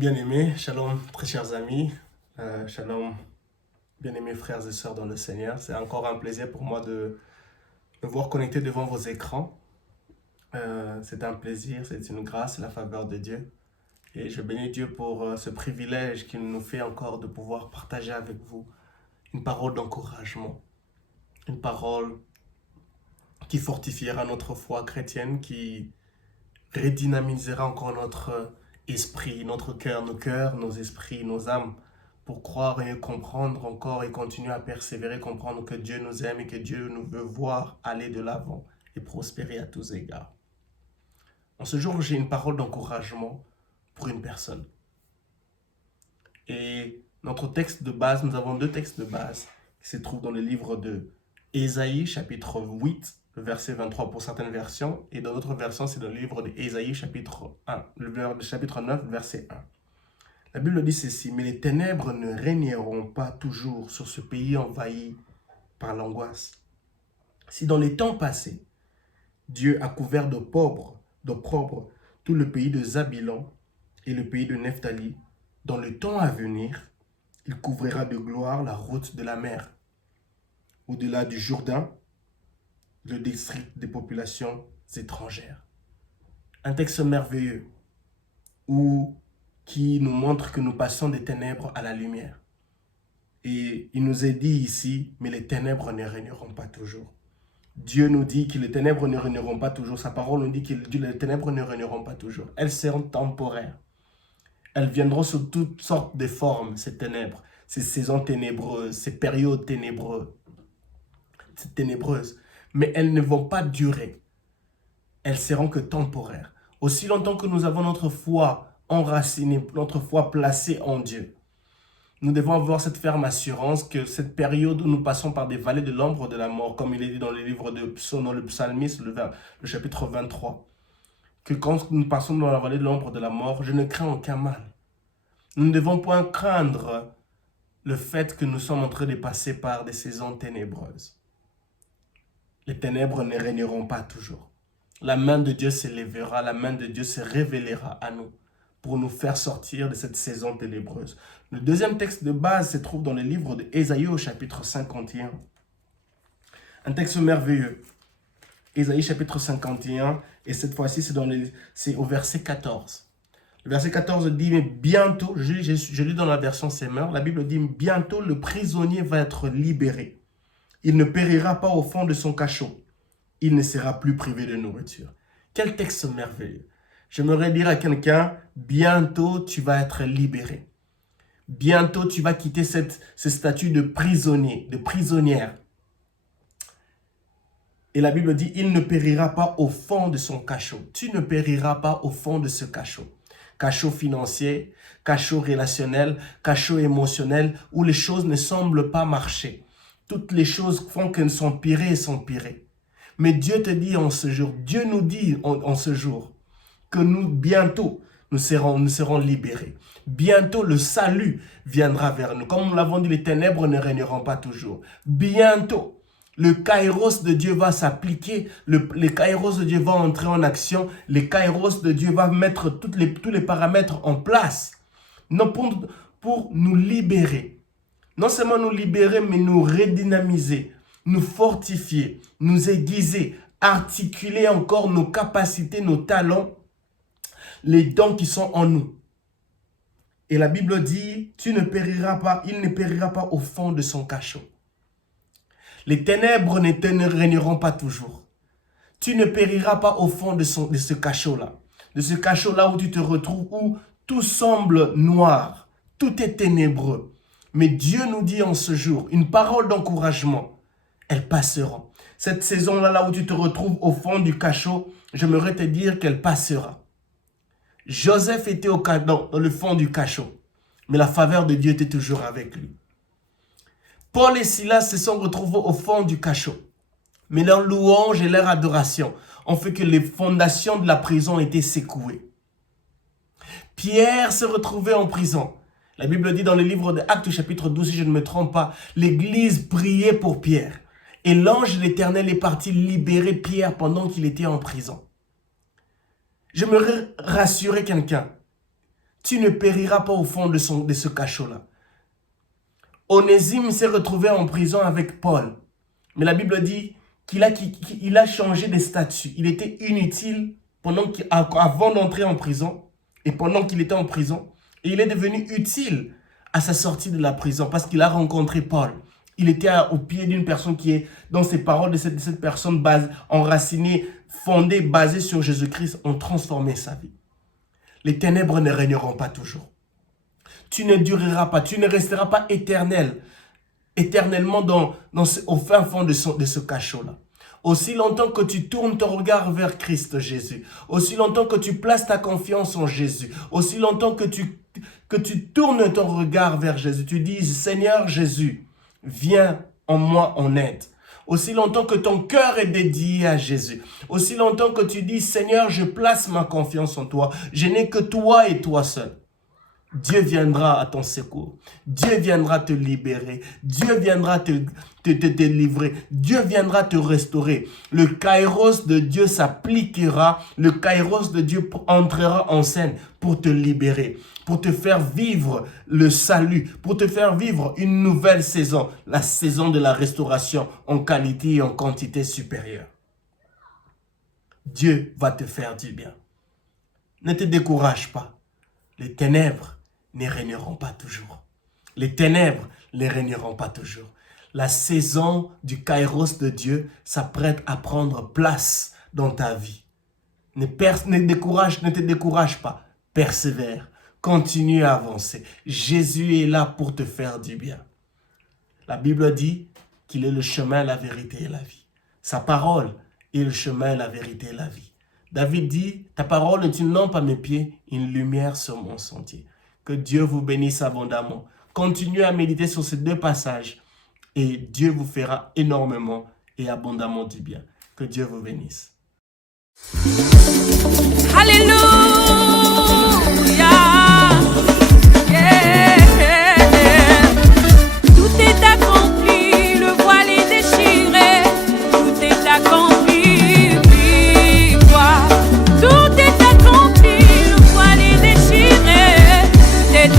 bien-aimés, shalom très chers amis, shalom bien-aimés frères et sœurs dans le Seigneur. C'est encore un plaisir pour moi de me voir connecté devant vos écrans. C'est un plaisir, c'est une grâce, c'est la faveur de Dieu. Et je bénis Dieu pour ce privilège qu'il nous fait encore de pouvoir partager avec vous une parole d'encouragement, une parole qui fortifiera notre foi chrétienne, qui redynamisera encore notre esprit, notre cœur, nos esprits, nos âmes, pour croire et comprendre encore et continuer à persévérer, comprendre que Dieu nous aime et que Dieu nous veut voir aller de l'avant et prospérer à tous égards. En ce jour, j'ai une parole d'encouragement pour une personne. Et notre texte de base, nous avons deux textes de base qui se trouvent dans le livre de Ésaïe, chapitre 8, verset 23 pour certaines versions, et dans d'autres versions, c'est dans le livre d'Ésaïe, chapitre 1, le chapitre 9, verset 1. La Bible dit ceci: « Mais les ténèbres ne régneront pas toujours sur ce pays envahi par l'angoisse. Si dans les temps passés, Dieu a couvert d'opprobre tout le pays de Zabilan et le pays de Nephtali, dans le temps à venir, il couvrira de gloire la route de la mer, au-delà du Jourdain, le district des populations étrangères. » Un texte merveilleux qui nous montre que nous passons des ténèbres à la lumière. Et il nous est dit ici, mais les ténèbres ne régneront pas toujours. Dieu nous dit que les ténèbres ne régneront pas toujours. Sa parole nous dit que les ténèbres ne régneront pas toujours. Elles seront temporaires. Elles viendront sous toutes sortes de formes, ces ténèbres, ces saisons ténébreuses, ces périodes ténébreuses. Mais elles ne vont pas durer. Elles seront que temporaires. Aussi longtemps que nous avons notre foi enracinée, notre foi placée en Dieu, nous devons avoir cette ferme assurance que cette période où nous passons par des vallées de l'ombre de la mort, comme il est dit dans le livre de Psaume, dans le psalmiste, le chapitre 23, que quand nous passons dans la vallée de l'ombre de la mort, je ne crains aucun mal. Nous ne devons point craindre le fait que nous sommes en train de passer par des saisons ténébreuses. Les ténèbres ne régneront pas toujours. La main de Dieu s'élèvera, la main de Dieu se révélera à nous pour nous faire sortir de cette saison ténébreuse. Le deuxième texte de base se trouve dans le livre d'Ésaïe au chapitre 51. Un texte merveilleux. Ésaïe chapitre 51, et cette fois-ci c'est au verset 14. Le verset 14 dit, mais bientôt, je lis dans la version Semeur, la Bible dit, bientôt le prisonnier va être libéré. Il ne périra pas au fond de son cachot. Il ne sera plus privé de nourriture. Quel texte merveilleux. J'aimerais dire à quelqu'un, bientôt tu vas être libéré. Bientôt tu vas quitter ce statut de prisonnier, de prisonnière. Et la Bible dit, il ne périra pas au fond de son cachot. Tu ne périras pas au fond de ce cachot. Cachot financier, cachot relationnel, cachot émotionnel, où les choses ne semblent pas marcher. Toutes les choses font qu'elles sont pirées et s'empirer. Mais Dieu te dit en ce jour, Dieu nous dit en ce jour, que bientôt, nous serons libérés. Bientôt, le salut viendra vers nous. Comme nous l'avons dit, les ténèbres ne régneront pas toujours. Bientôt, le kairos de Dieu va s'appliquer, le kairos de Dieu va entrer en action, le kairos de Dieu va mettre tous les paramètres en place, non pour nous libérer. Non seulement nous libérer, mais nous redynamiser, nous fortifier, nous aiguiser, articuler encore nos capacités, nos talents, les dons qui sont en nous. Et la Bible dit, tu ne périras pas, il ne périra pas au fond de son cachot. Les ténèbres ne régneront pas toujours. Tu ne périras pas au fond de ce cachot-là. De ce cachot-là où tu te retrouves, où tout semble noir, tout est ténébreux. Mais Dieu nous dit en ce jour, une parole d'encouragement, elles passeront. Cette saison-là, là où tu te retrouves au fond du cachot, j'aimerais te dire qu'elle passera. Joseph était dans le fond du cachot, mais la faveur de Dieu était toujours avec lui. Paul et Silas se sont retrouvés au fond du cachot, mais leur louange et leur adoration ont fait que les fondations de la prison étaient secouées. Pierre se retrouvait en prison. La Bible dit dans le livre de Actes chapitre 12, si je ne me trompe pas, l'église priait pour Pierre. Et l'ange de l'Éternel est parti libérer Pierre pendant qu'il était en prison. J'aimerais rassurer quelqu'un. Tu ne périras pas au fond de ce cachot-là. Onésime s'est retrouvé en prison avec Paul. Mais la Bible dit qu'il a changé de statut. Il était inutile avant d'entrer en prison et pendant qu'il était en prison. Et il est devenu utile à sa sortie de la prison parce qu'il a rencontré Paul. Il était au pied d'une personne qui est, dans ses paroles de cette personne enracinée, fondée, basée sur Jésus-Christ, ont transformé sa vie. Les ténèbres ne régneront pas toujours. Tu ne dureras pas, tu ne resteras pas éternellement au fin fond de ce cachot-là. Aussi longtemps que tu tournes ton regard vers Christ Jésus, aussi longtemps que tu places ta confiance en Jésus, aussi longtemps que tu tournes ton regard vers Jésus, tu dis, Seigneur Jésus, viens en moi en aide. Aussi longtemps que ton cœur est dédié à Jésus, aussi longtemps que tu dis, Seigneur, je place ma confiance en toi, je n'ai que toi et toi seul. Dieu viendra à ton secours. Dieu viendra te libérer. Dieu viendra te livrer. Dieu viendra te restaurer. Le kairos de Dieu s'appliquera. Le kairos de Dieu entrera en scène pour te libérer, pour te faire vivre le salut, pour te faire vivre une nouvelle saison, la saison de la restauration en qualité et en quantité supérieure. Dieu va te faire du bien. Ne te décourage pas. Les ténèbres ne régneront pas toujours. Les ténèbres ne régneront pas toujours. La saison du kairos de Dieu s'apprête à prendre place dans ta vie. Ne te décourage pas. Persévère. Continue à avancer. Jésus est là pour te faire du bien. La Bible dit qu'il est le chemin, la vérité et la vie. Sa parole est le chemin, la vérité et la vie. David dit, ta parole est une lampe à mes pieds, une lumière sur mon sentier. Que Dieu vous bénisse abondamment. Continuez à méditer sur ces deux passages et Dieu vous fera énormément et abondamment du bien. Que Dieu vous bénisse. Alléluia.